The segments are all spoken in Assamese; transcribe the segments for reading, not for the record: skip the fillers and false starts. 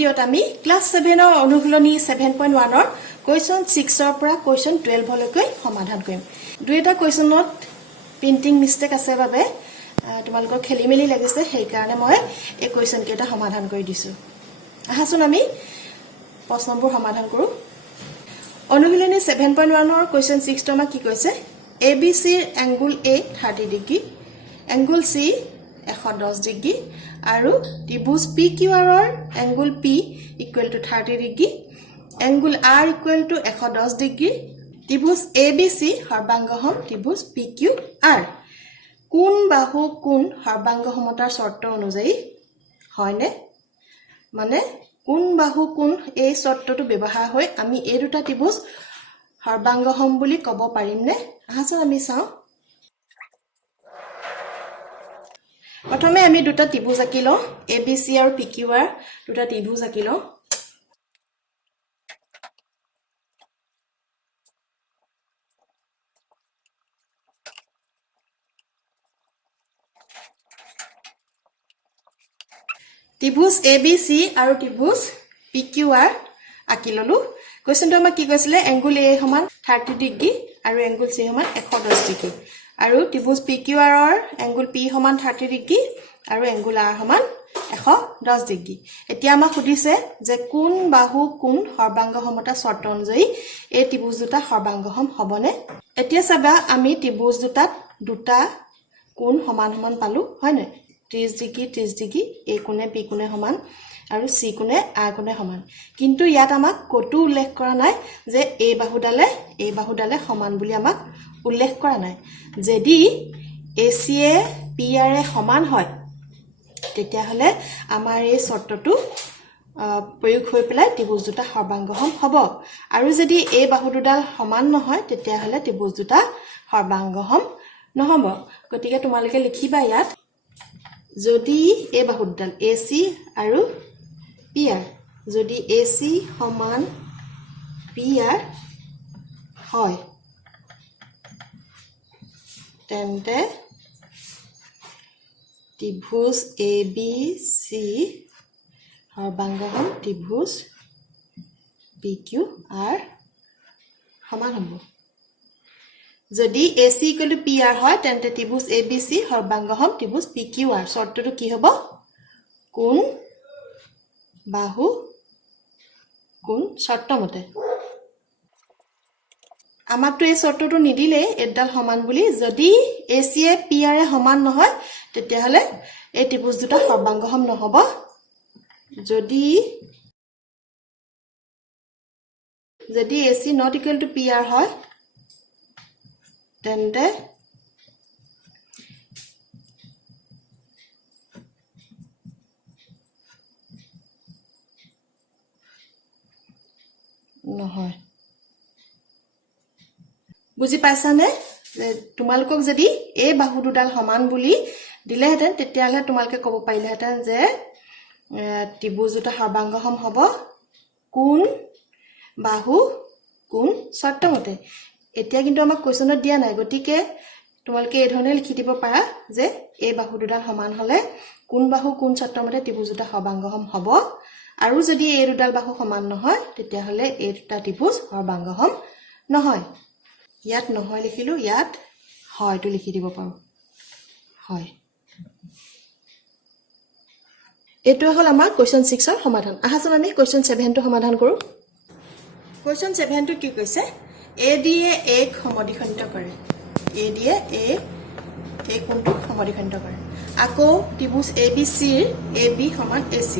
ভিডিঅ'ত আমি ক্লাছ 7 ৰ অনুশীলনী 7.1 ৰ কোৱেশ্চন 6 ৰ পৰা কোৱেশ্চন 12 লৈকে সমাধান কৰিম। দুইটা কোৱেশ্চনত প্ৰিন্টিং মিস্টেক আছে বাবে তোমালোকৰ খেলিমেলি লাগিছে, সেই কাৰণে মই এই কোৱেশ্চন কেইটা সমাধান কৰি দিছো। আহাচোন আমি প্ৰশ্নবোৰ সমাধান কৰো। অনুশীলনী 7.1 ৰ কোৱেশ্চন 6 টো আমাক কি কৈছে? ABC ৰ angle A 30 degree, angle C 110 degree আৰু ত্ৰিভুজ PQR ৰ angle P equal to 30 degree, angle R equal to 110 degree, ত্ৰিভুজ ABC সৰ্বাংগসম ত্ৰিভুজ PQR। কোন বাহু কোন সৰ্বাংগ সমতাৰ শৰ্ত অনুযায়ী হয়নে? মানে কোন বাহু কোন এই শৰ্তটো ব্যৱহাৰ হৈ আমি এই দুটা ত্ৰিভুজ সৰ্বাংগসম বুলি ক'ব পাৰিম নে? আহাচোন আমি চাওঁ। প্ৰথমে আমি দুটা ত্ৰিভুজ আঁকি লওঁ, ABC আৰু PQR দুটা ত্ৰিভুজ আঁকি লওঁ। ত্ৰিভুজ ABC আৰু ত্ৰিভুজ PQR আঁকি ললো। কোৱেশ্চনটো আমাক কি কৈছিলে? এংগুল A সমান 30 ডিগ্ৰী আৰু এংগুল C সমান 110 ডিগ্ৰী আৰু ত্ৰিভুজ PQR ৰ এংগুল P সমান 30 ডিগ্ৰী আৰু এংগুল R সমান 110 ডিগ্ৰী। এতিয়া আমাক সুধিছে যে কোন বাহু কোন সৰ্বাংগ সমতা শৰ্ত অনুযায়ী এই ত্ৰিভুজ দুটা সৰ্বাংগসম হ'বনে? এতিয়া চাবা আমি ত্ৰিভুজ দুটাত দুটা কোণ সমান সমান পালো, হয় নাই? 30 ডিগ্ৰী 30 ডিগ্ৰী, A কোণে B কোণে সমান আৰু C কোণে R কোণে সমান। কিন্তু ইয়াত আমাক কতো উল্লেখ কৰা নাই যে এই বাহুডালে সমান বুলি আমাক উল্লেখ কৰা নাই। যদি AC এ PR এ সমান হয় তেতিয়াহলে আমাৰ এই শৰ্তটো প্ৰয়োগ হৈ পেলাই ত্ৰিভুজ দুটা সৰ্বাংগসম হ'ব, আৰু যদি এই বাহু দুডাল সমান নহয় তেতিয়াহলে ত্ৰিভুজ দুটা সৰ্বাংগসম নহ'ব। গতিকে তোমালোকে লিখিবা ইয়াত, যদি এই বাহু দুডাল AC আৰু PR, যদি AC সমান PR হয় তেন্তে ত্ৰিভুজ ABC সৰ্বাংগসম ত্ৰিভুজ PQR সমান হ'ব। যদি AC ইকুৱেল টু PR হয় তেন্তে ত্ৰিভুজ ABC সৰ্বাংগসম ত্ৰিভুজ PQR। শৰ্তটো কি হ'ব? কোন বাহু কোন শৰ্ত মতে। আমাকতো এই শৰ্তটো নিদিলে এডাল সমান বুলি। যদি AC এ PR এ সমান নহয় তেতিয়াহলে এই ত্ৰিভুজ দুটা সৰ্বাংগসম নহ'ব। যদি AC not equal to PR হয় তেন্তে নহয়। বুজি পাইছানে? তোমালোকক যদি এই বাহু দুডাল সমান বুলি দিলেহেঁতেন তেতিয়াহলে তোমালোকে ক'ব পাৰিলেহেঁতেন যে ত্ৰিভুজ দুটা সৰ্বাংগসম হ'ব কোন বাহু কোন শৰ্ত মতে। এতিয়া কিন্তু আমাক কোৱেশ্চনত দিয়া নাই, গতিকে তোমালোকে এই ধৰণে লিখি দিব পাৰা যে এই বাহু দুডাল সমান হলে কোন বাহু কোন শৰ্ত মতে ত্ৰিভুজ দুটা সৰ্বাংগসম হ'ব, আৰু যদি এই দুডাল বাহু সমান নহয় তেতিয়াহলে এই দুটা ত্ৰিভুজ সৰ্বাংগসম নহয়। ইয়াত নহয় লিখিলো, ইয়াত হয়টো লিখি দিব পাৰো, হয়। এইটো হ'ল আমাৰ কোৱেশ্চন 6 ৰ সমাধান। আহাচোন আমি কোৱেশ্চন 7 টো সমাধান কৰো। কোৱেশ্চন 7 টো কি কৈছে? AD এ A ক সমদ্বিখণ্ডিত কৰে, AD এ A কোণটো সমদ্বিখণ্ডিত কৰে। আকৌ ত্ৰিভুজ ABC ৰ AB সমান AC,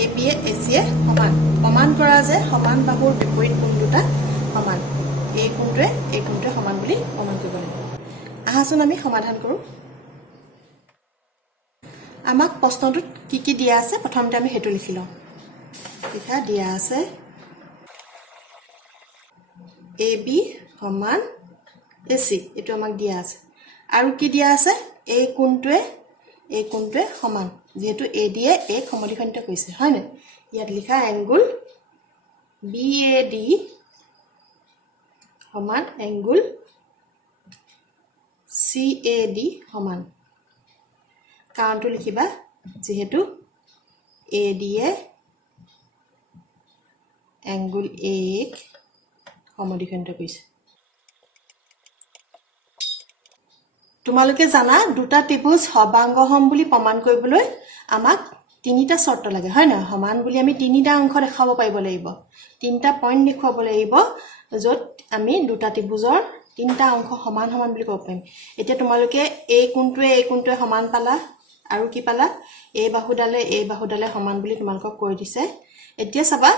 AB এ AC এ সমান। প্ৰমাণ কৰা যে সমান বাহুৰ বিপৰীত কোণ দুটা সমান, এই কোণটোৱে সমান বুলি প্ৰমাণ কৰিব লাগিব। আহাচোন আমি সমাধান কৰো। আমাক প্ৰশ্নটোত কি কি দিয়া আছে প্ৰথমতে আমি সেইটো লিখি লওঁ। লিখা দিয়া আছে AB সমান AC, এইটো আমাক দিয়া আছে। আৰু কি দিয়া আছে? এই কোণটোৱে সমান, যিহেতু AD এ A ক সমদ্বিখণ্ডিত কৰিছে, হয় নাই? ইয়াত লিখা এংগুল BAD সমান এংগুল CAD সমান। কাৰণটো লিখিবা, যিহেতু AD এ এংগুল এ সমদ্বিখণ্ডিত কৰিছে তোমালোকে জানা দুটা ত্ৰিভুজ সৰ্বাংগসম বুলি প্ৰমাণ কৰিবলৈ আমাক তিনিটা শৰ্ত লাগে হয় না সমান বুলি আমি তিনিটা অংশ দেখাব পাৰিব লাগিব তিনিটা পইণ্ট দেখুৱাব লাগিব য'ত আমি দুটা ত্ৰিভুজৰ তিনিটা অংশ সমান সমান বুলি ক'ব পাৰিম এতিয়া তোমালোকে এই কোণটোৱে সমান পালা আৰু কি পালা এই বাহুডালে সমান বুলি তোমালোকক কৈ দিছে এতিয়া চাবা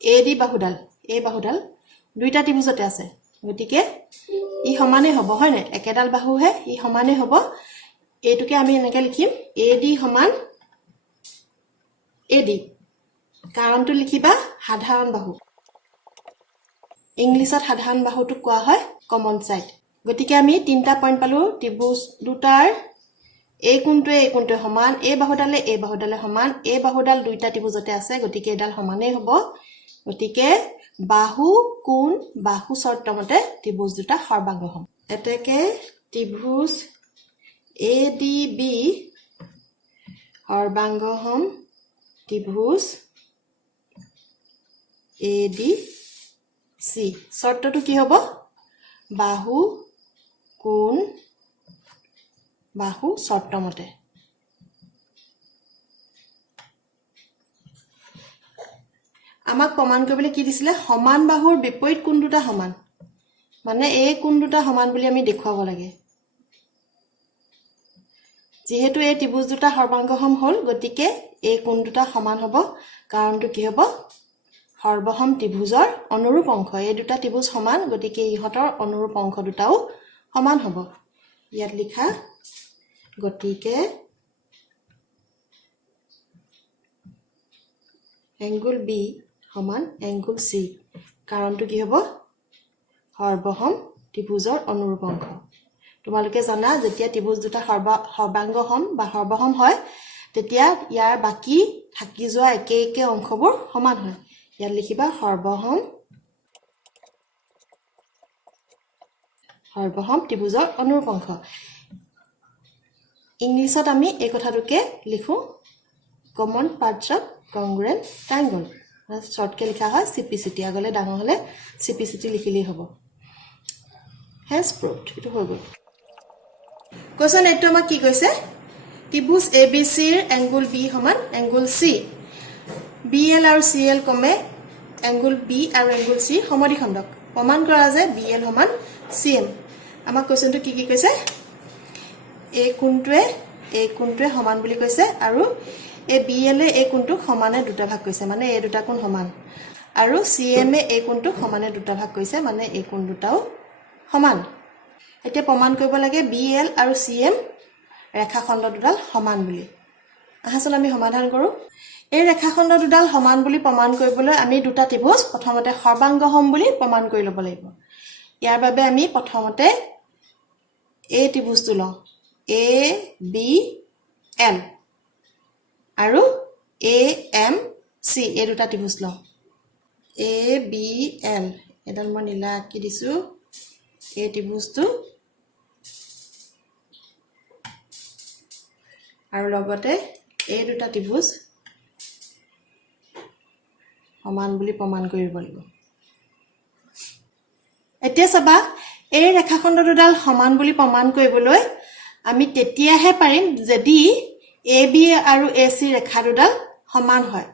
এই বাহুডাল দুইটা ত্ৰিভুজতে আছে গতিকে ই সমানে হ'ব হয় না একেডাল বাহুহে ই সমানে হ'ব এইটোকে আমি এনেকৈ লিখিম AD সমান AD কাৰণটো লিখিবা সাধাৰণ বাহু ইংলিছত সাধাৰণ বাহুটো কোৱা হয় কমন সাইড গতিকে আমি তিনিটা পইণ্ট পালো ত্ৰিভুজ দুটাৰ এই কোণটোৱে সমান এই বাহুডালে সমান এই বাহুডাল দুইটা ত্ৰিভুজতে আছে গতিকে এডাল সমানেই হ'ব গতিকে বাহু কোণ বাহু শৰ্তমতে ত্ৰিভুজ দুটা সৰ্বাংগসম এতেকে ত্ৰিভুজ ADB সৰ্বাংগসম ত্ৰিভুজ ADC শৰ্তটো কি হ'ব বাহু কোণ বাহু শৰ্তমতে আমাক প্ৰমাণ কৰিবলৈ কি দিছিলে সমান বাহুৰ বিপৰীত কোণ দুটা সমান মানে এই কোণ দুটা সমান বুলি আমি দেখুৱাব লাগে যেহেতু এই ত্ৰিভুজ দুটা সৰ্বাংগসম হ'ল গতিকে এই কোণ দুটা সমান হ'ব কাৰণটো কি হ'ব সৰ্বসম ত্ৰিভুজৰ অনুৰূপ অংশ এই দুটা ত্ৰিভুজ সমান গতিকে ইহঁতৰ অনুৰূপ অংশ দুটাও সমান হ'ব ইয়াত লিখা গতিকে এংগুল B সমান এংগুল C কাৰণটো কি হ'ব সৰ্বসম ত্ৰিভুজৰ অনুৰূপ অংশ তোমালোকে জানা যেতিয়া ত্ৰিভুজ দুটা সৰ্বাংগসম বা সৰ্বসম হয় তেতিয়া ইয়াৰ বাকি থাকি যোৱা একে অংশবোৰ সমান হয় ইয়াত লিখিবা সৰ্বসম ত্ৰিভুজৰ অনুৰূপ অংশ ইংলিছত আমি এই কথাটোকে লিখো কমন পাৰ্টছ অফ কংগ্ৰুৱেন্ট ট্ৰায়াংগল শৰ্টকে লিখা হয় CPCT আগলে ডাঙৰ হলে CPCT লিখিলেই হ'ব হেজ প্ৰুভড এটো হৈ গ'ল কোৱেশ্চন এইটো আমাক কি কৈছে ত্ৰিভুজ ABC ৰ এংগুল B সমান এংগুল C BL আৰু CL কমে এংগুল B আৰু এংগুল C সমদ্বিখণ্ডক প্ৰমাণ কৰা যে BL সমান CM আমাক কোৱেশ্চনটো কি কৈছে এই কোণটোৱে সমান বুলি কৈছে আৰু এই BL এই কোণটোক সমানে দুটা ভাগ কৰিছে মানে এই দুটা কোণ সমান আৰু CM এই কোণটোক সমানে দুটা ভাগ কৰিছে মানে এই কোণ দুটাও সমান এতিয়া প্ৰমাণ কৰিব লাগে BL আৰু CM ৰেখাখণ্ড দুডাল সমান বুলি আহাচল আমি সমাধান কৰো এই ৰেখাখণ্ড দুডাল সমান বুলি প্ৰমাণ কৰিবলৈ আমি দুটা ত্ৰিভুজ প্ৰথমতে সৰ্বাংগসম বুলি প্ৰমাণ কৰি ল'ব লাগিব ইয়াৰ বাবে আমি প্ৰথমতে এই ত্ৰিভুজটো লওঁ ABL আৰু AMC এই দুটা ত্ৰিভুজ লওঁ ABL এডাল মই নীলা আঁকি দিছো এই ত্ৰিভুজটো আৰু লগতে এই দুটা ত্ৰিভুজ সমান বুলি প্ৰমাণ কৰিব লাগিব এতিয়া চাবা এই ৰেখাখণ্ড দুডাল সমান বুলি প্ৰমাণ কৰিবলৈ আমি তেতিয়াহে পাৰিম যদি AB আৰু AC ৰেখা দুডাল সমান হয়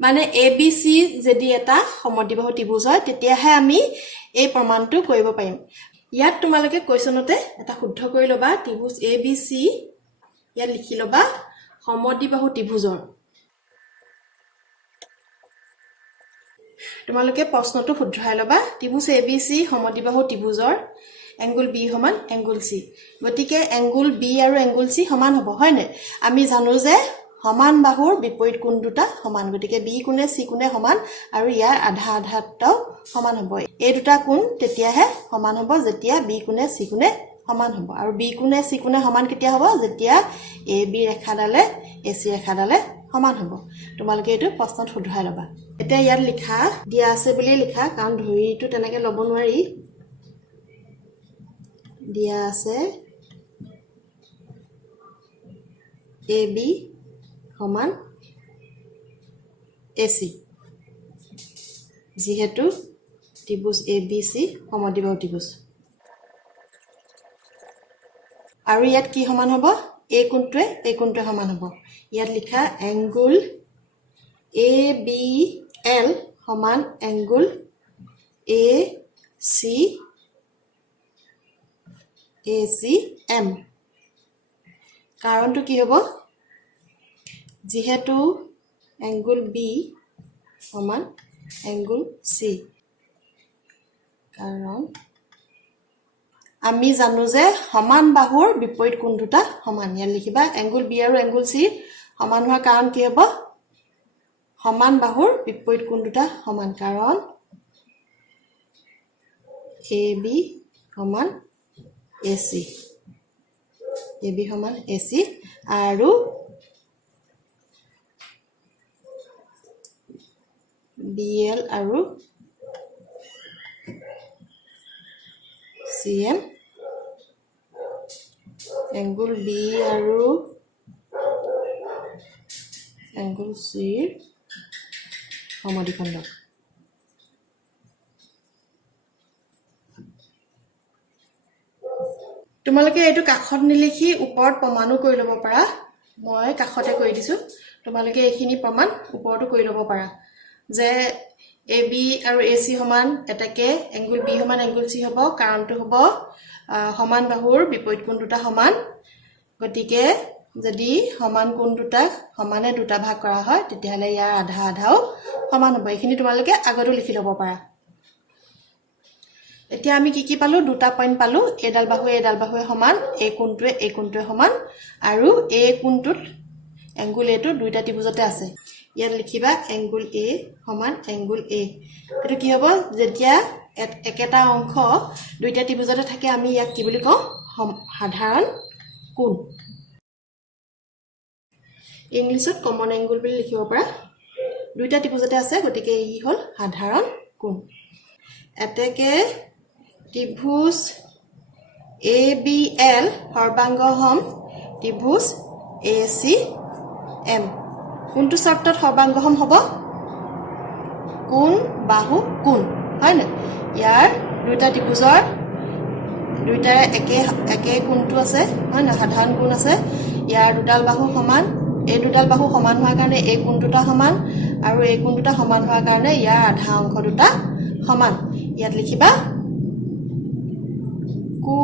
মানে ABC যদি এটা সমদ্বিবাহু ত্ৰিভুজ হয় তেতিয়াহে আমি এই প্ৰমাণটো কৰিব পাৰিম ইয়াত তোমালোকে কোৱেশ্চনতে এটা শুদ্ধ কৰি ল'বা ত্ৰিভুজ ABC ইয়াত লিখি ল'বা সমদ্বিবাহু ত্ৰিভুজৰ তোমালোকে প্ৰশ্নটো শুদ্ধৰাই ল'বা ত্ৰিভুজ ABC সমদ্বিবাহু ত্ৰিভুজৰ এংগুল B সমান এংগুল C গতিকে এংগুল B আৰু এংগুল C সমান হ'ব হয় নে আমি জানো যে সমান বাহুৰ বিপৰীত কোণ দুটা সমান গতিকে B কোণে C কোণে সমান আৰু ইয়াৰ আধা আধাটাও সমান হ'ব এই দুটা কোণ তেতিয়াহে সমান হ'ব যেতিয়া B কোণে C কোণে সমান হ'ব আৰু B কোণে C কোণে সমান কেতিয়া হ'ব যেতিয়া AB ৰেখাডালে AC ৰেখাডালে সমান হ'ব তোমালোকে এইটো প্ৰশ্নত শুদ্ধৰাই ল'বা এতিয়া ইয়াত লিখা দিয়া আছে বুলি লিখা কাৰণ ধৰিটো তেনেকৈ ল'ব নোৱাৰি দিয়া আছে AB সমান AC যিহেতু ত্ৰিভুজ ABC সমদ্বিবাহু ত্ৰিভুজ আৰু ইয়াত কি সমান হ'ব এই কোণটোৱে সমান হ'ব ইয়াত লিখা এংগুল ABL সমান এংগুল ACM কাৰণটো কি হ'ব যিহেতু এংগুল B সমান এংগুল C কাৰণ আমি জানো যে সমান বাহুৰ বিপৰীত কোণ দুটা সমান ইয়াত লিখিবা এংগুল B আৰু এংগুল C সমান হোৱাৰ কাৰণ কি হ'ব সমান বাহুৰ বিপৰীত কোণ দুটা সমান কাৰণ AB সমান AC AB সমান AC আৰু BL আৰু CM এংগুল B আৰু এংগুল C সমদ্বিখণ্ডক তোমালোকে এইটো কাখত নিলিখি ওপৰত প্ৰমাণো কৰি ল'ব পাৰা মই কাখতে কৰি দিছো তোমালোকে এইখিনি প্ৰমাণ ওপৰতো কৰি ল'ব পাৰা যে AB আৰু AC সমান এটাকে এংগুল B সমান এংগুল C হ'ব কাৰণটো হ'ব সমান বাহুৰ বিপৰীত কোণ দুটা সমান গতিকে যদি সমান কোণ দুটা সমানে দুটা ভাগ কৰা হয় তেতিয়াহলে ইয়াৰ আধা আধাও সমান হ'ব এইখিনি তোমালোকে আগতো লিখি ল'ব পাৰা এতিয়া আমি কি পালো দুটা পইণ্ট পালো এডাল বাহুৱে সমান এই কোণটোৱে সমান আৰু এই কোণটোত এংগুল A টো দুইটা ত্ৰিভুজতে আছে ইয়াত লিখিবা এংগুল A সমান এংগুল A এটো কি হ'ব যেতিয়া একেটা অংশ দুইটা ত্ৰিভুজতে থাকে আমি ইয়াক কি বুলি কওঁ সাধাৰণ কোণ ইংলিছত কমন এংগুল বুলি লিখিব পাৰা দুইটা ত্ৰিভুজতে আছে গতিকে ই হ'ল সাধাৰণ কোণ এতেকে ত্ৰিভুজ ABL সৰ্বাংগহম ত্ৰিভুজ ACM কোনটো শৰ্তত সৰ্বাংগহম হ'ব কোণ বাহু কোণ হয় না ইয়াৰ দুইটা ত্ৰিভুজৰ দুইটাৰে একে কোণটো আছে হয় না সাধাৰণ কোণ আছে ইয়াৰ দুডাল বাহু সমান এই দুডাল বাহু সমান হোৱাৰ কাৰণে এই কোণ দুটা সমান আৰু এই কোণ দুটা সমান হোৱাৰ কাৰণে ইয়াৰ আধা অংশ দুটা সমান ইয়াত লিখিবা কু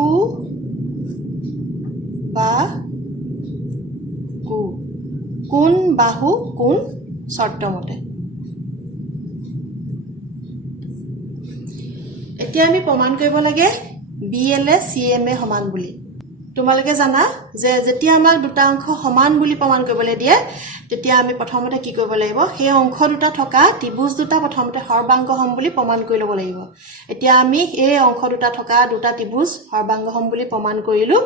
বা কু কোণ বাহু কোণ শৰ্তমতে এতিয়া আমি প্ৰমাণ কৰিব লাগে BL CM সমান বুলি তোমালোকে জানা যে যেতিয়া আমাক দুটা অংশ সমান বুলি প্ৰমাণ কৰিবলৈ দিয়ে তেতিয়া আমি প্ৰথমতে কি কৰিব লাগিব সেই অংশ দুটা থকা ত্ৰিভুজ দুটা প্ৰথমতে সৰ্বাংগহম বুলি প্ৰমাণ কৰি ল'ব লাগিব এতিয়া আমি এই অংশ দুটা থকা দুটা ত্ৰিভুজ সৰ্বাংগহম বুলি প্ৰমাণ কৰিলো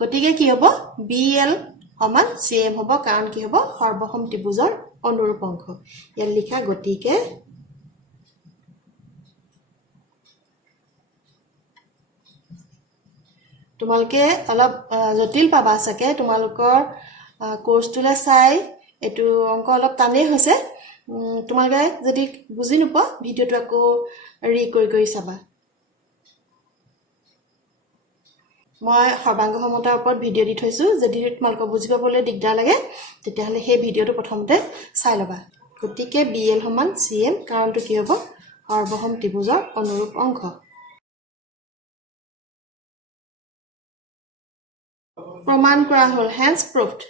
গতিকে কি হ'ব BL সমান CM হ'ব কাৰণ কি হ'ব সৰ্বসম ত্ৰিভুজৰ অনুৰূপ অংশ ইয়াত লিখা গতিকে তোমালোকে অলপ জটিল পাবা সকে তোমালোকৰ কোৰ্সটোলে চাই এটো অংক অলপ টানেই হৈছে তোমালোকে যদি বুজি নোপোৱা ভিডিওটো আকৌ ৰি চাবা মই সৰ্বাংগ সমতাৰ ওপৰত ভিডিও দি থৈছো যদি তোমালোক বুজি পাবলৈ দিগদাৰ লাগে তেতিয়াহলে সেই ভিডিওটো প্ৰথমতে চাই লবা গতিকে BL সমান CM কাৰণটো কি হ'ব সৰ্বসম ত্ৰিভুজৰ অনুৰূপ অংশ প্ৰমাণ কৰা হ'ল হেন্স প্ৰুভড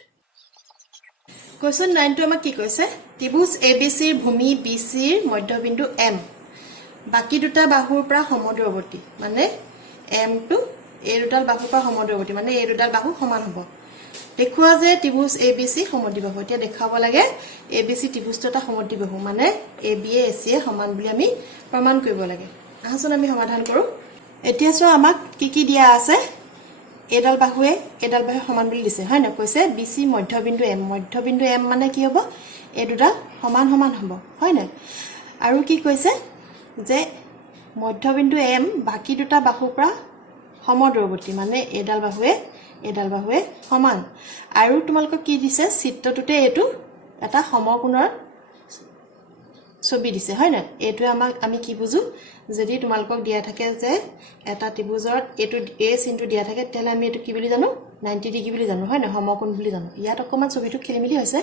কোৱেশ্চন 9 টো আমাক কি কৈছে ত্ৰিভুজ ABC ৰ ভূমি BC ৰ মধ্যবিন্দু M বাকি দুটা বাহুৰ পৰা সমদূৰৱৰ্তী মানে M টো এই দুটাল বাহুৰ পৰা সমদূৰৱৰ্তী মানে এই দুটাল বাহু সমান হ'ব দেখুৱা যে ত্ৰিভুজ ABC সমদ্বিবাহু এতিয়া দেখাব লাগে ABC ত্ৰিভুজটো এটা সমদ্বিবাহু মানে AB AC সমান বুলি আমি প্ৰমাণ কৰিব লাগে আহচোন আমি সমাধান কৰো এতিয়া চোৱা আমাক কি দিয়া আছে এডাল বাহুৱে সমান বুলি দিছে হয় না কৈছে BC মধ্যবিন্দু M মানে কি হ'ব এই দুটা সমান হ'ব হয় না আৰু কি কৈছে যে মধ্যবিন্দু M বাকি দুটা বাহুৰ পৰা সমদূৰৱৰ্তী মানে এডাল বাহুৱে সমান আৰু তোমালোকক কি দিছে চিত্ৰটোতে এটো এটা সমকোণৰ ছবি দিছে হয় না এটো আমাক আমি কি বুজু যদি তোমালকক দিয়া থাকে যে এটা ত্ৰিভুজৰ এটো a চিনটো দিয়া থাকে তেলে আমি এটো কি বুলি জানো 90 ডিগ্ৰী বুলি জানো হয় না সমকোণ বুলি জানো ইয়াত অকমান ছবিটো খেলিমিলি হৈছে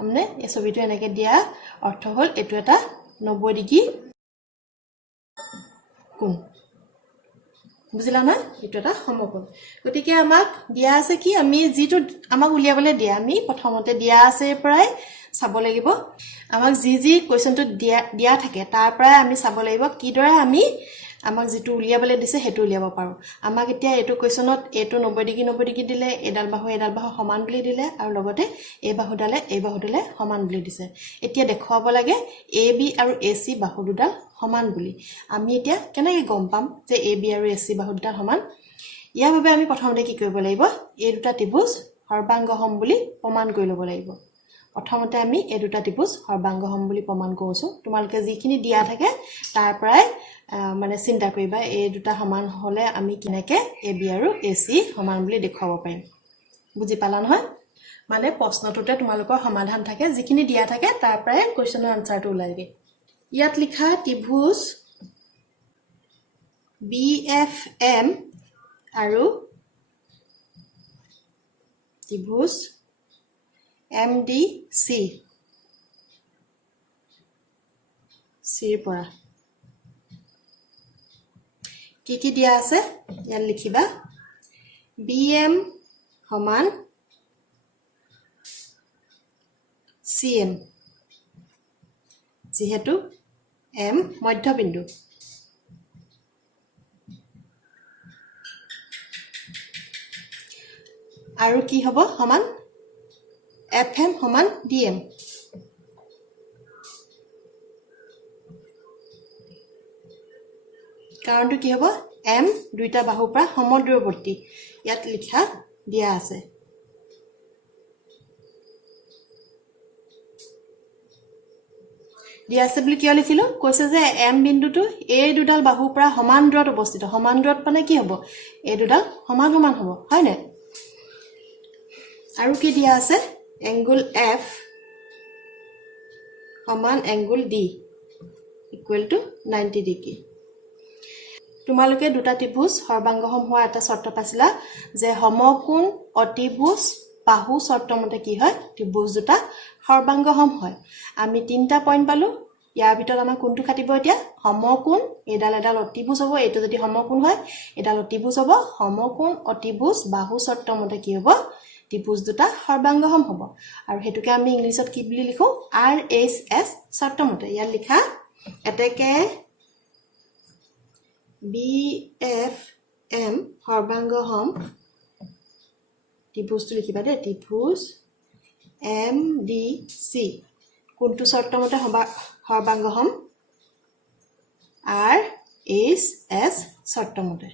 আমনে এই ছবিটো এনেকে দিয়া অৰ্থ হল এটো এটা 90 ডিগ্ৰী কোণ বুজিলা না এটো এটা সমকোণ গতিকে আমাক দিয়া আছে কি আমি যেটো আমাক উলিয়াবলে দিয়া আমি প্ৰথমতে দিয়া আছে প্ৰায় চাব লাগিব আমাক জি কোৱেশ্চনটো দিয়া থাকে তাৰ পৰা আমি চাব লাগিব কি দৰে আমি আমাক যেটো উলিয়াবলে দিছে হেতু উলিয়াব পাৰো আমাক এতিয়া এটো কোৱেশ্চনত এটো 90 ডিগ্ৰী দিলে এডাল বাহু সমান বুলি দিলে আৰু লগতে এই বাহুডালে সমান বুলি দিছে এতিয়া দেখুৱাব লাগে এ বি আৰু এ সি বাহু দুডাল সমান বুলি আমি এতিয়া কেনেকৈ গম পাম যে এ বি আৰু এ সি বাহু দুডাল সমান ইয়াৰ বাবে আমি প্ৰথমতে কি কৰিব লাগিব এই দুটা ত্ৰিভুজ সৰ্বাংগসম বুলি প্ৰমাণ কৰি ল'ব লাগিব প্ৰথমতে আমি এই দুটা ত্ৰিভুজ সৰ্বাংগসম বুলি প্ৰমাণ কৰিছো তোমালকে যিখিনি দিয়া থাকে তাৰ পৰাই মানে চিন্তা কৰিবা এই দুটা সমান হলে আমি কিনেকে এ বি আৰু এ সি সমান বুলি দেখুৱাব পাৰিম বুজি পালা নহয় মানে প্ৰশ্নটোতে তোমালোকৰ সমাধান থাকে যিখিনি দিয়া থাকে তাৰ পৰাই কোৱেশ্চনৰ আনসাৰটো ওলাইগে ইয়াত লিখা ত্ৰিভুজ BFM আৰু ত্ৰিভুজ MDC চিৰ পৰা কি দিয়া আছে ইয়াত লিখিবা BM সমান CM যেহেতু M মধ্যবিন্দু আৰু কি হ'ব সমান FM সমান DM কাৰণটো কি হ'ব M দুইটা বাহুৰ পৰা সমদূৰৱৰ্তী ইয়াত লিখা দিয়া আছে দিয়া আছে বুলি কিয় লিখিলো কৈছে যে M বিন্দুটো এই দুডাল বাহুৰ পৰা সমান দূৰত অৱস্থিত সমান দূৰত মানে কি হ'ব এই দুডাল সমান হ'ব হয় নে আৰু কি দিয়া আছে angle F সমান angle D equal to 90 degree তোমালোকে দুটা ত্ৰিভুজ সৰ্বাংগসম হোৱা এটা শৰ্ত পাছিলা যে সমকোণ অতিভুজ বাহু শৰ্তমতে কি হয় ত্ৰিভুজ দুটা সৰ্বাংগসম হয় আমি তিনটা পইণ্ট পালো ইয়াৰ ভিতৰত আমাৰ কোনটো খাটিব এতিয়া সমকোণ এডাল অতিভুজ হ'ব এটো যদি সমকোণ হয় এডাল অতিভুজ হ'ব সমকোণ অতিভুজ বাহু শৰ্তমতে কি হ'ব ত্ৰিভুজ দুটা সৰ্বাংগসম হ'ব আৰু হেতুকে আমি ইংলিছত কি বুলি লিখো RHS শৰ্তমতে ইয়াত লিখা এতেকে BFM সৰ্বাংগসম ত্ৰিভুজটো লিখিবা দে ত্ৰিভুজ MDC কোনটো শৰ্তমতে সৰ্বাংগসম RHS শৰ্তমতে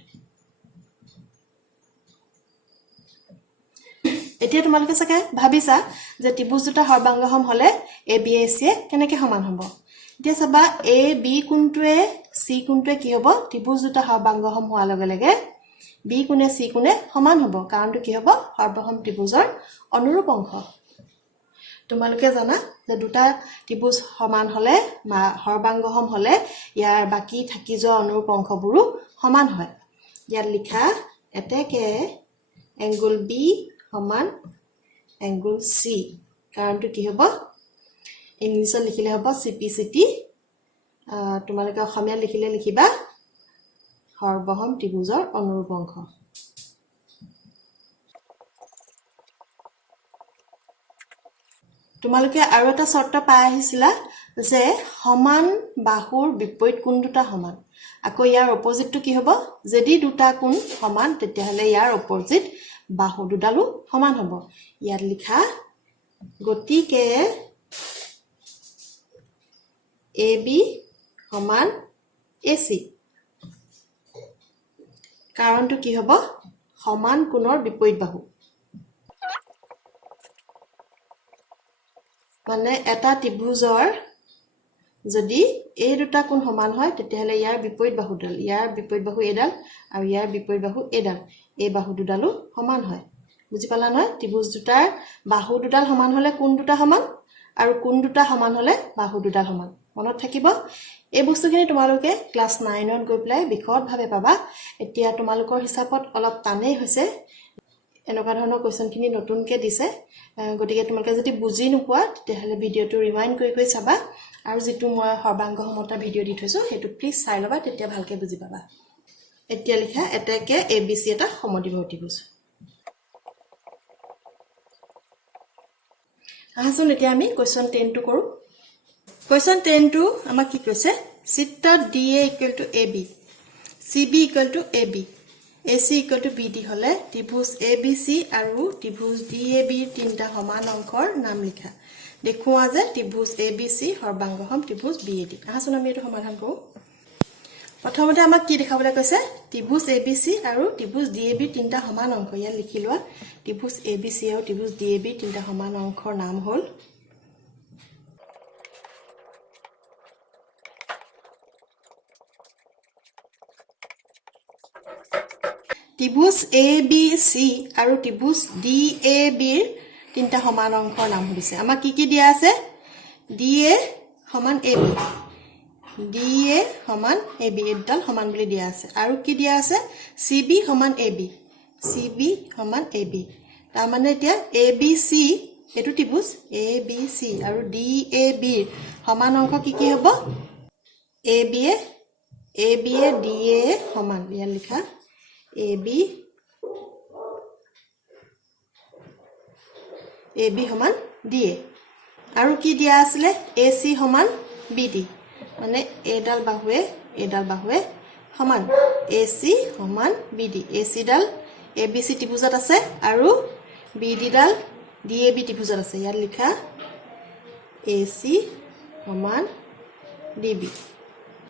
এতিয়া তোমালোকে চাগে ভাবিছা যে ত্ৰিভুজ দুটা সৰ্বাংগসম হলে ABAC কেনেকৈ সমান হ'ব এতিয়া চাবা AB কোণটোৱে C কোণটোৱে কি হ'ব ত্ৰিভুজ দুটা সৰ্বাংগসম হোৱাৰ লগে লগে B কোণে C কোণে সমান হ'ব কাৰণটো কি হ'ব সৰ্বসম ত্ৰিভুজৰ অনুৰূপ অংশ তোমালোকে জানা যে দুটা ত্ৰিভুজ সমান হলে বা সৰ্বাংগসম হলে ইয়াৰ বাকি থাকি যোৱা অনুৰূপ অংশবোৰো সমান হয় ইয়াত লিখা এতেকে angle B সমান angle C কাৰণটো কি হ'ব ইংলিছত লিখিলে হ'ব CPCT তোমালোকে অসমীয়া লিখিলে লিখিবা সৰ্বসম ত্ৰিভুজৰ অনুৰূপ অংশ তোমালোকে আৰু এটা শৰ্ত পাই আহিছিলা যে সমান বাহুৰ বিপৰীত কোণ দুটা সমান আকৌ ইয়াৰ অপজিটটো কি হ'ব যদি দুটা কোণ সমান তেতিয়াহলে ইয়াৰ অপজিট বাহু দুডালো সমান হ'ব ইয়াত লিখা গতিকে AB সমান AC কাৰণটো কি হ'ব সমান কোণৰ বিপৰীত বাহু মানে এটা ত্ৰিভুজৰ যদি এই দুটা কোণ সমান হয় তেতিয়াহলে ইয়াৰ বিপৰীত বাহু এডাল আৰু ইয়াৰ বিপৰীত বাহু এডাল এই বাহু দুডালো সমান হয় বুজি পালা নহয় ত্ৰিভুজ দুটাৰ বাহু দুডাল সমান হলে কোণ দুটা সমান আৰু কোণ দুটা সমান হলে বাহু দুডাল সমান মনত থাকিব এই বস্তুখিনি তোমালোকে ক্লাস 9ত গৈ প্লাই বিশদভাৱে পাবা এতিয়া তোমালোকৰ হিচাপত অলপ টানেই হৈছে এনেকুৱা ধৰণৰ কোৱেশ্চনখিনি নতুনকৈ দিছে গতিকে তোমালোকে যদি বুজি নোপোৱা তেতিয়াহ'লে ভিডিঅ'টো ৰিমাইণ্ড কৰি চাবা আৰু যেটো মই সৰ্বাংগ সমতা ভিডিঅ' দি থৈছো হেতু প্লিজ চাই লবা তেতিয়া ভালকে বুজি পাবা এতিয়া লিখা এটাকে ABC এটা সমদ্বিবাহু ত্ৰিভুজ আহাচোন এতিয়া আমি কোৱেশ্চন 10 টো কৰো কোৱেশ্চন 10 টো আমাক কি কৈছে চিত্ৰত DA = AB CB = AB AC = BD হলে ত্ৰিভুজ ABC আৰু ত্ৰিভুজ DAB তিনটা সমান অংকৰ নাম লিখা দেখুৱা যে ত্ৰিভুজ ABC সৰ্বাংগসম ত্ৰিভুজ BAD আহাচোন আমি এটো সমাধান কৰো প্ৰথমতে আমাক কি দেখাবলৈ কৈছে ত্ৰিভুজ ABC আৰু ত্ৰিভুজ DAB তিনটা সমান অংক ইয়া লিখি লোৱা ত্ৰিভুজ ABC আৰু ত্ৰিভুজ DAB তিনটা সমান অংকৰ নাম হ'ল ত্ৰিভুজ ABC আৰু ত্ৰিভুজ DAB ৰ তিনটা সমান অংকৰ নাম হৈছে আমাক কি দিয়া আছে DA সমান AB DA সমান AB এডাল সমান বুলি দিয়া আছে আৰু কি দিয়া আছে CB সমান AB CB সমান AB তাৰ মানে এতিয়া ABC এটো ত্ৰিভুজ ABC আৰু DAB ৰ সমান অংক কি হ'ব AB এ DA সমান ইয়া লিখা AB সমান DA আৰু কি দিয়া আছিল AC সমান BD মানে এডাল বাহুৱে সমান AC সমান BD AC ডাল ABC ত্ৰিভুজত আছে আৰু BD ডাল DAB ত্ৰিভুজত আছে ইয়াত লিখা AC সমান DB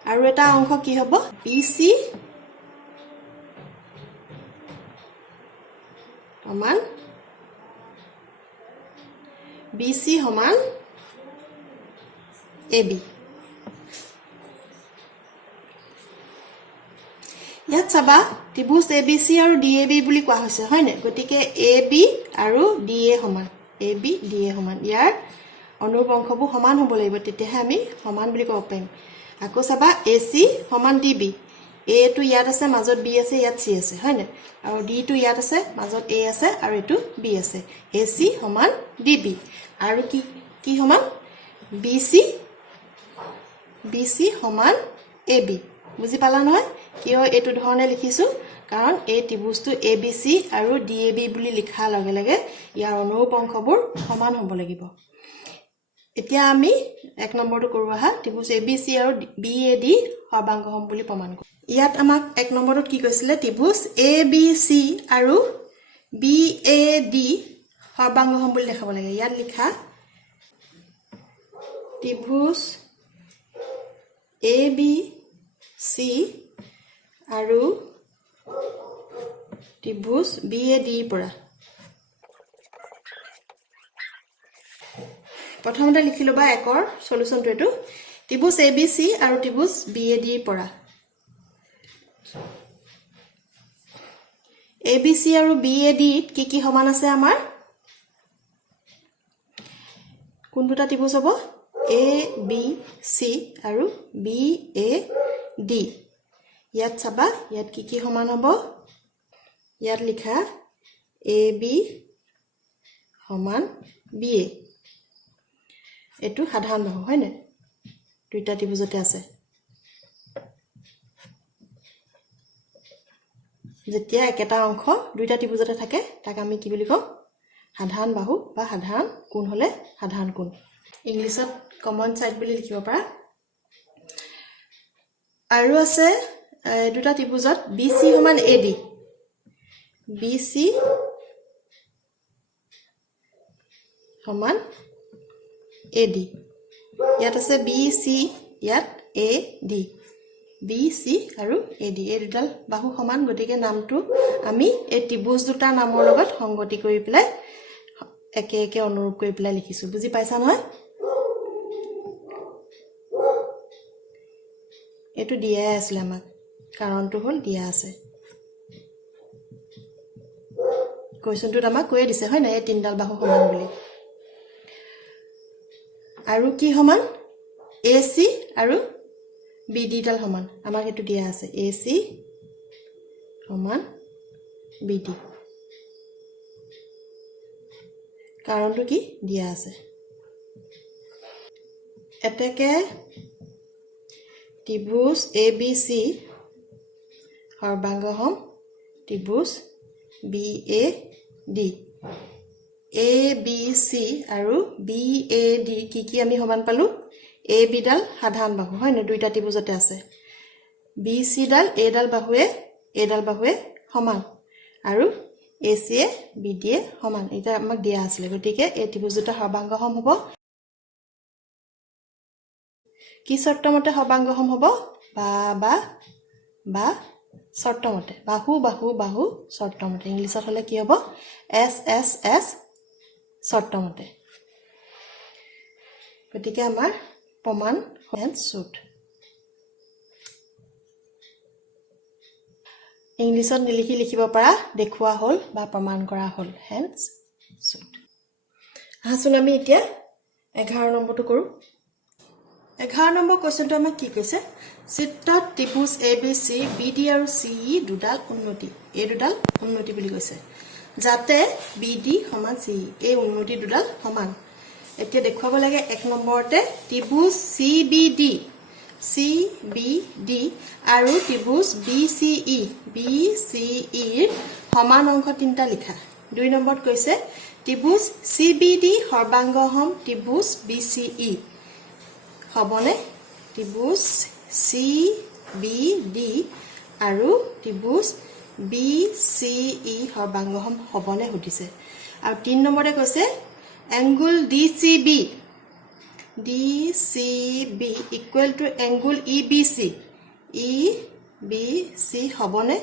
আৰু এটা অংক কি হ'ব BC সমান AB ইয়াত চাবা ত্ৰিভুজ ABC আৰু DAB বুলি কোৱা হৈছে হয় নে গতিকে AB আৰু DA সমান AB DA সমান ইয়াৰ অনুৰূপ অংশবোৰ সমান হ'ব লাগিব তেতিয়াহে আমি সমান বুলি ক'ব পাৰিম আকৌ চাবা AC সমান DB A টো ইয়াত আছে মাজত B আছে ইয়াত C আছে হয় নে আৰু D টো ইয়াত আছে মাজত A আছে আৰু এটো B আছে AC সমান DB আৰু কি সমান BC সমান AB বুজি পালা নহয় কিয় এটো ধৰণে লিখিছো কাৰণ এই ত্ৰিভুজটো ABC আৰু DAB বুলি লিখাৰ লগে লগে ইয়াৰ অনুৰূপ অংশবোৰ সমান হ'ব লাগিব এতিয়া আমি এক নম্বৰটো কৰো আহা ত্ৰিভুজ ABC আৰু BAD সৰ্বাংগসম বুলি প্ৰমাণ কৰো ইয়াত আমাক এক নম্বৰত কি কৈছিলে ত্ৰিভুজ ABC আৰু BAD সৰ্বাংগসম বুলি দেখাব লাগে ইয়াত লিখা ত্ৰিভুজ ABC আৰু ত্ৰিভুজ BAD পৰা প্ৰথমতে লিখি লবা একৰ সলিউশনটো এটো ত্ৰিভুজ ABC আৰু ত্ৰিভুজ BAD পৰা ABC আৰু BAD কি সমান আছে আমাৰ কোন দুটা ত্ৰিভুজ হ'ব ABC আৰু BAD ইয়াত চাবা ইয়াত কি সমান হ'ব ইয়াত লিখা AB সমান BA এটো সাধাৰণ বাহু হয় নে দুইটা ত্ৰিভুজতে আছে যেতিয়া একেটা অংশ দুইটা ত্ৰিভুজতে থাকে তাক আমি কি বুলি কওঁ সাধাৰণ বাহু বা সাধাৰণ কোণ হলে সাধাৰণ কোণ ইংলিছত কমন সাইড বুলি লিখিব পাৰা আৰু আছে দুটা ত্ৰিভুজত BC সমান AD BC সমান AD ইয়াত আছে BC ইয়াত AD BC আৰু AD এই দুটাল বাহু সমান গতিকে নামটো আমি এই ত্ৰিভুজ দুটা নামৰ লগত সংগতি কৰি পেলাই একে অনুৰূপ কৰি পেলাই লিখিছো বুজি পাইছা নহয় এটো দিয়া আছিল আমাক কাৰণটো হ'ল দিয়া আছে কোৱেশ্চনটোত আমাক কৈ দিছে হয় না এই তিনডাল বাহু সমান বুলি আৰু কি সমান AC আৰু BD ডাল সমান আমাক এটো দিয়া আছে AC সমান BD কাৰণটো কি দিয়া আছে এতেকে ত্ৰিভুজ ABC সৰ্বাংগহম ত্ৰিভুজ BAD ABC আৰু BAD কি আমি সমান পালো AB ডাল সাধাৰণ বাহু হয় না দুইটা ত্ৰিভুজতে আছে BC ডাল A ডাল বাহুৱে সমান আৰু AC এ BD এ সমান এটা আমাক দিয়া আছিল গতিকে এই ত্ৰিভুজ দুটা সৰ্বাংগহম হ'ব কি শৰ্তমতে সৰ্বাংগহম হ'ব বা শৰ্তমতে বাহু শৰ্তমতে ইংলিছত হলে কি হ'ব S শৰ্তমতে গতিকে আমাৰ প্ৰমাণ হেন্স শুট ইংলিছত নিলিখি লিখিব পৰা দেখুৱা হ'ল বা প্ৰমাণ কৰা হ'ল হেন্স শুট আহাচোন আমি এতিয়া 11 নম্বৰটো কৰো 11 নম্বৰ কোৱেশ্চনটো আমাক কি কৈছে চিত্ৰত ত্ৰিভুজ ABC BD আৰু CE দুডাল উন্নতি এই দুডাল উন্নতি বুলি কৈছে যাতে BD সমান CE এই উন্নতি দুডাল সমান এতিয়া দেখুৱাব লাগে 1 নম্বৰতে ত্ৰিভুজ CBD আৰু ত্ৰিভুজ BCE ৰ সমান অংশ তিনটা লিখা 2 নম্বৰত কৈছে ত্ৰিভুজ CBD সৰ্বাংগহম ত্ৰিভুজ BCE হবনে ত্ৰিভুজ CBD আৰু ত্ৰিভুজ BCE সৰ্বাংগহম হবনে সুধিছে আৰু 3 নম্বৰতে কৈছে angle DCB equal to angle EBC হবনে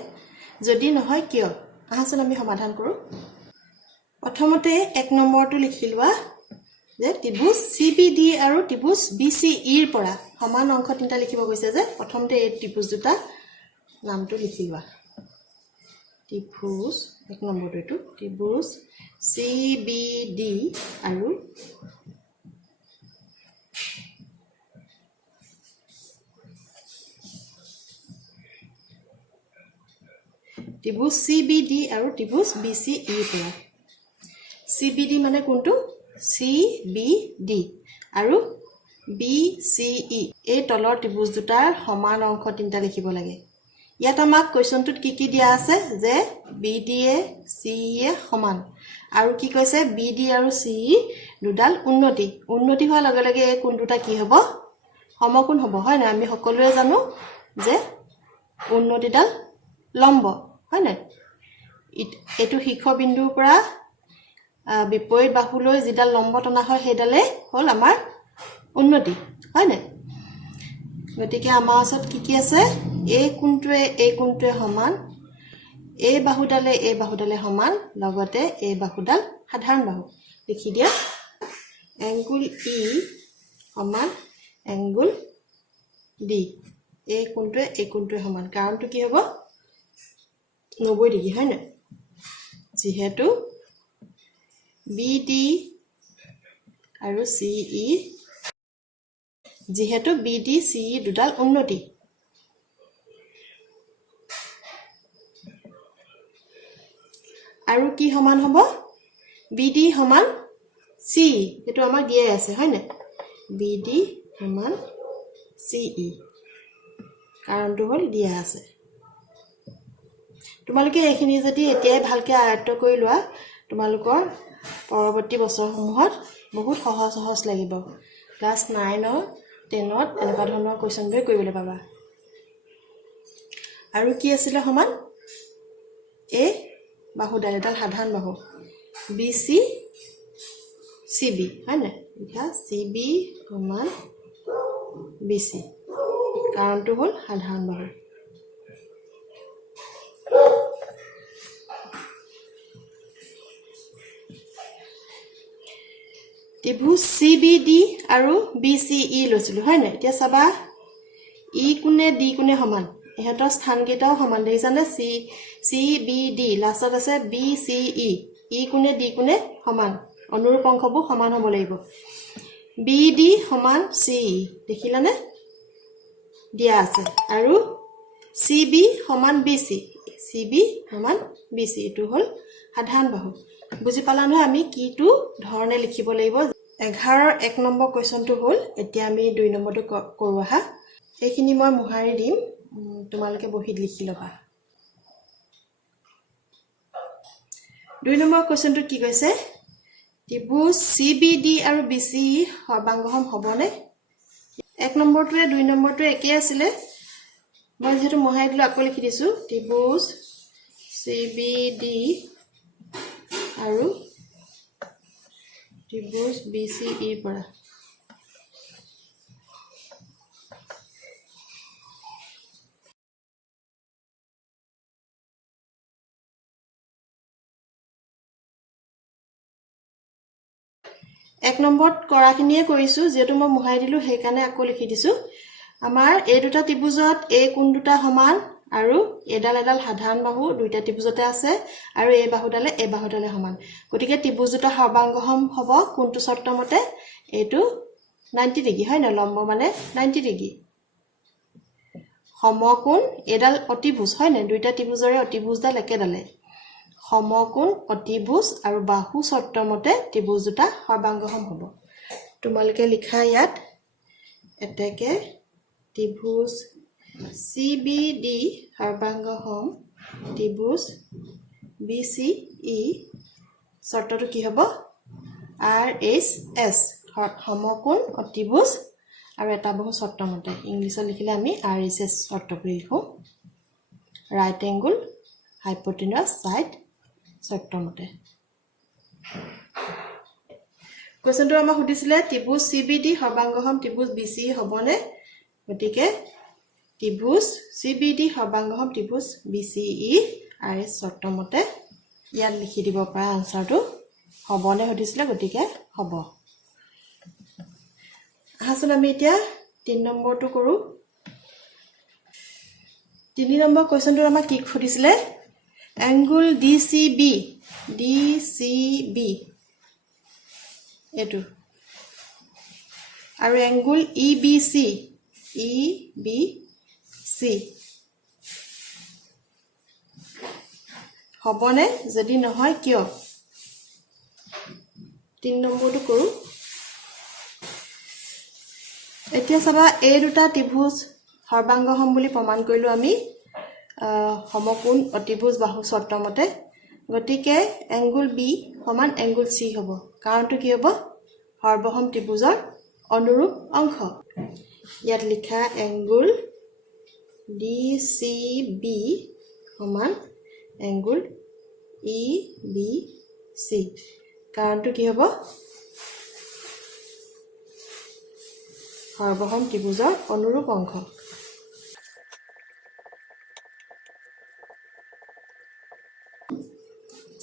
যদি নহয় কিয় আহাচোন আমি সমাধান কৰো প্ৰথমতে 1 নম্বৰটো লিখিলোৱা যে ত্ৰিভুজ CBD আৰু ত্ৰিভুজ BCE ৰ পৰা সমান অংশ তিনটা লিখিব কৈছে যে প্ৰথমতে এই ত্ৰিভুজ দুটা নামটো লিখিলোৱা ত্ৰিভুজ 1 নম্বৰটো এটো ত্ৰিভুজ CBD আৰু ত্ৰিভুজ CBD আৰু ত্ৰিভুজ BCE ৰ পৰা CBD মানে কোনটো CBD আৰু BCE এই তলৰ ত্ৰিভুজ দুটাৰ সমান অংশ তিনটা লিখিব লাগে ইয়াত আমাক কোৱেশ্চনটোত কি দিয়া আছে যে BD এ CE এ সমান আৰু কি কৈছে BD আৰু CE দুডাল উন্নতি হোৱাৰ লগে লগে এই কোণ দুটা কি হ'ব সমকোণ হ'ব হয় না আমি সকলোৱে জানো যে উন্নতিডাল লম্ব হয় না এটো শীৰ্ষ বিন্দুৰ পৰা বিপৰীত বাহুলৈ যিডাল লম্ব টনা হয় সেইডালে হ'ল আমাৰ উন্নতি হয় না গতিকে আমাৰ ওচৰত কি আছে এই কোণটোৱে সমান এই বাহুডালে সমান লগতে এই বাহুডাল সাধাৰণ বাহু লিখি দিয়া angle E সমান angle D এই কোণটোৱে সমান কাৰণটো কি হ'ব 90 ডিগ্ৰী হয় না যিহেতু BD আৰু CE যিহেতু BD CE দুডাল উন্নতি আৰু কি সমান হ'ব BD সমান CE এটো আমাক দিয়া আছে হয় না BD সমান CE কাৰণটো হ'ল দিয়া আছে তোমালোকে এইখিনি যদি এতিয়াই ভালকে আয়ত্ত কৰি লোৱা তোমালোকৰ পৰৱৰ্তী বছৰসমূহত বহুত সহজ লাগিব ক্লাস 9 ৰ 10 ত এনেকুৱা ধৰণৰ কোৱেশ্চনবোৰ কৰিবলৈ পাবা আৰু কি আছিল সমান এ বাহুডাল এডাল সাধাৰণ বাহু BC CB হয় না লিখা CB সমান BC কাৰণটো হ'ল সাধাৰণ বাহু ত্ৰিভুজ CBD আৰু BCE লৈছিলো হয় না এতিয়া চাবা E কোণে D কোণে সমান এহতৰ স্থান কেইটাও সমান দেইছানে CBD লাষ্টত আছে BCE E কোণে D কোণে সমান অনুৰূপ অংশবোৰ সমান হ'ব লাগিব BD সমান CE দেখিলানে দিয়া আছে আৰু CB সমান BC CB সমান BC এটো হল সাধাৰণ বাহু বুজি পালা নহয় আমি কিটো ধৰণে লিখিব লাগিব 11 1 নম্বৰ কোৱেশ্চনটো হল এতিয়া আমি 2 নম্বৰটো কৰো আহা এইখিনি মই মুহাৰি দিম তোমালোকে বহিত লিখি লবা 2 নম্বৰ কোৱেশ্চনটো কি কৈছে ত্ৰিভুজ CBD আৰু BCE সৰ্বাংগসম হ'বনে 1 নম্বৰটোৱে 2 নম্বৰটোৱে একে আছিল মই যেটো মুহাৰি দিলো আকৌ লিখি দিছো ত্ৰিভুজ CBD আৰু ত্ৰিভুজ BCE পৰা এক নম্বৰত কৰাখিনিয়ে কৰিছো যেটো মই মুহাই দিলো হেকানে আকৌ লিখি দিছো আমাৰ এই দুটা ত্ৰিভুজত এই কোণ দুটা সমান আৰু এডাল এডাল সাধাৰণ বাহু দুইটা ত্ৰিভুজতে আছে আৰু এই বাহুডালে সমান গতিকে ত্ৰিভুজ দুটা সৰ্বাংগসম হ'ব কোনটো শৰ্ত মতে এটো 90 ডিগ্ৰী হয় না লম্ব মানে 90 ডিগ্ৰী সমকোণ এডাল অতিভুজ হয় না দুইটা ত্ৰিভুজৰে অতিভুজডাল একেডালে সমকোণ অতিভুজ আৰু বাহু শৰ্ত মতে ত্ৰিভুজ দুটা সৰ্বাংগসম হ'ব তোমালোকে লিখা ইয়াত এতেকে ত্ৰিভুজ CBD সৰ্বাংগসম ত্ৰিভুজ BCE শৰ্তটো কি হ'ব RHS সমকোণ অতিভুজ আৰু এটা বাহু শৰ্ত মতে ইংলিছত লিখিলে আমি RHS শৰ্ত বুলি লিখো ৰাইট এংগল হাইপোটেনাছ সাইড শৰ্ত মতে কোৱেশ্চনটো আমাক সুধিছিলে ত্ৰিভুজ CBD সৰ্বাংগসম ত্ৰিভুজ BCE হ'বনে গতিকে ত্ৰিভুজ CBD সৰ্বাংগসম ত্ৰিভুজ BCE RHS শৰ্ত মতে ইয়াত লিখি দিব পৰা আনসাৰটো হ'বনে সুধিছিলে গতিকে হ'ব আহাচোন আমি এতিয়া 3 নম্বৰটো কৰো 3 নম্বৰ কোৱেশ্চনটো আমাক কি সুধিছিলে এংগল DCB এটো আৰু এংগল EBC হ'বনে যদি নহয় কিয় 3 নম্বৰটো কৰো এতিয়া চাবা এই দুটা ত্ৰিভুজ সৰ্বাংগসম বুলি প্ৰমাণ কৰিলো আমি সমকোণ অতিভুজ বাহু শৰ্ত মতে গতিকে এংগল B সমান এংগল C হ'ব কাৰণটো কি হ'ব সৰ্বসম ত্ৰিভুজৰ অনুৰূপ অংশ ইয়াত লিখা এংগল DCB সমান এংগল EBC কাৰণটো কি হ'ব সৰ্বসম ত্ৰিভুজৰ অনুৰূপ অংশ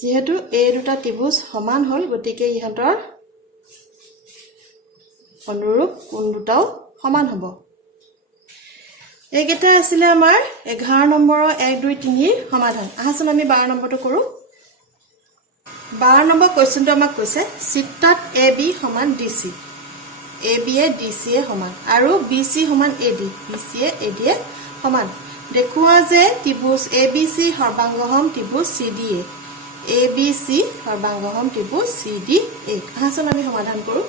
যেহেতু এই দুটা ত্ৰিভুজ সমান হল গতিকে ইহঁতৰ অনুৰূপ কোণ দুটাও সমান হ'ব এইকেইটা আছিল আমাৰ 11 নম্বৰৰ 1 2 3 ৰ সমাধান আহাচোন আমি 12 নম্বৰটো কৰো 12 নম্বৰ কোৱেশ্চনটো আমাক কৈছে চিত্ৰত AB সমান DC AB এ DC এ সমান আৰু BC সমান AD BC এ AD এ সমান দেখুৱা যে ত্ৰিভুজ ABC সৰ্বাংগসম ত্ৰিভুজ CDA ABC সৰ্বাংগসম ত্ৰিভুজ CDA আহাচোন আমি সমাধান কৰো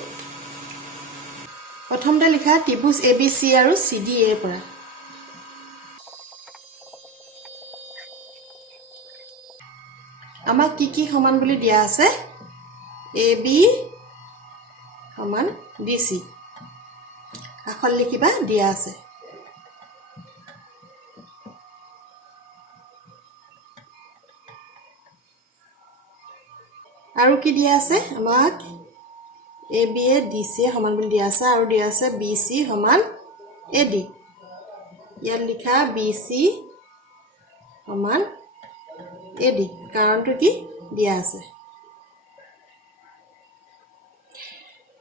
প্ৰথমতে লিখা ত্ৰিভুজ ABC আৰু CDA পৰা আমাক কি সমান বুলি দিয়া আছে AB সমান DC আখৰ লিখিবা দিয়া আছে আৰু কি দিয়া আছে আমাক AB এ DC সমান বুলি দিয়া আছে আৰু দিয়া আছে BC সমান AD ইয়াত লিখা BC সমান AD কাৰণটো কি দিয়া আছে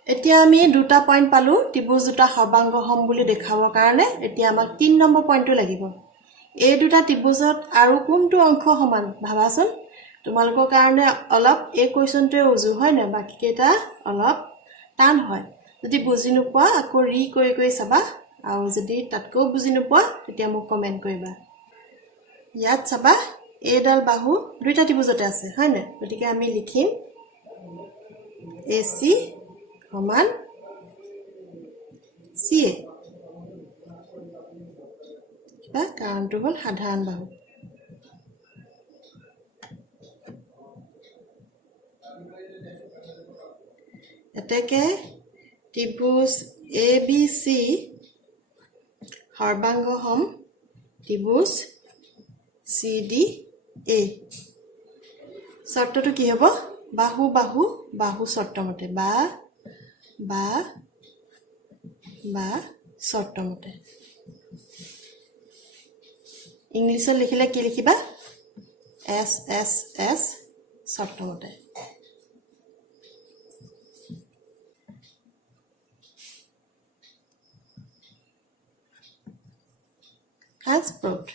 এতিয়া আমি দুটা পইণ্ট পালো ত্ৰিভুজ দুটা সৰ্বাংগসম বুলি দেখাবৰ কাৰণে এতিয়া আমাক 3 নম্বৰ পইণ্টটো লাগিব এই দুটা ত্ৰিভুজত আৰু কোনটো অংশ সমান ভাবাচোন তোমালোকৰ কাৰণে অলপ এই কোৱেশ্চনটোৱে উজু হয় না বাকি কেইটা অলপ টান হয় যদি বুজি নোপোৱা আকৌ ৰি কৰি চাবা আৰু যদি তাতকৈ বুজি নোপোৱা তেতিয়া মোক কমেন্ট কৰিবা ইয়াত চাবা এডাল বাহু দুইটা ত্ৰিভুজতে আছে হয় না গতিকে আমি লিখিম AC সমান CA বা কাৰণটো হ'ল সাধাৰণ বাহু এতেকে ত্ৰিভুজ ABC সৰ্বাংগ সম ত্ৰিভুজ CDA শৰ্তটো কি হ'ব বাহু বাহু বাহু শৰ্তমতে বা শৰ্তমতে ইংলিছত লিখিলে কি লিখিবা S শৰ্তমতে Hence proved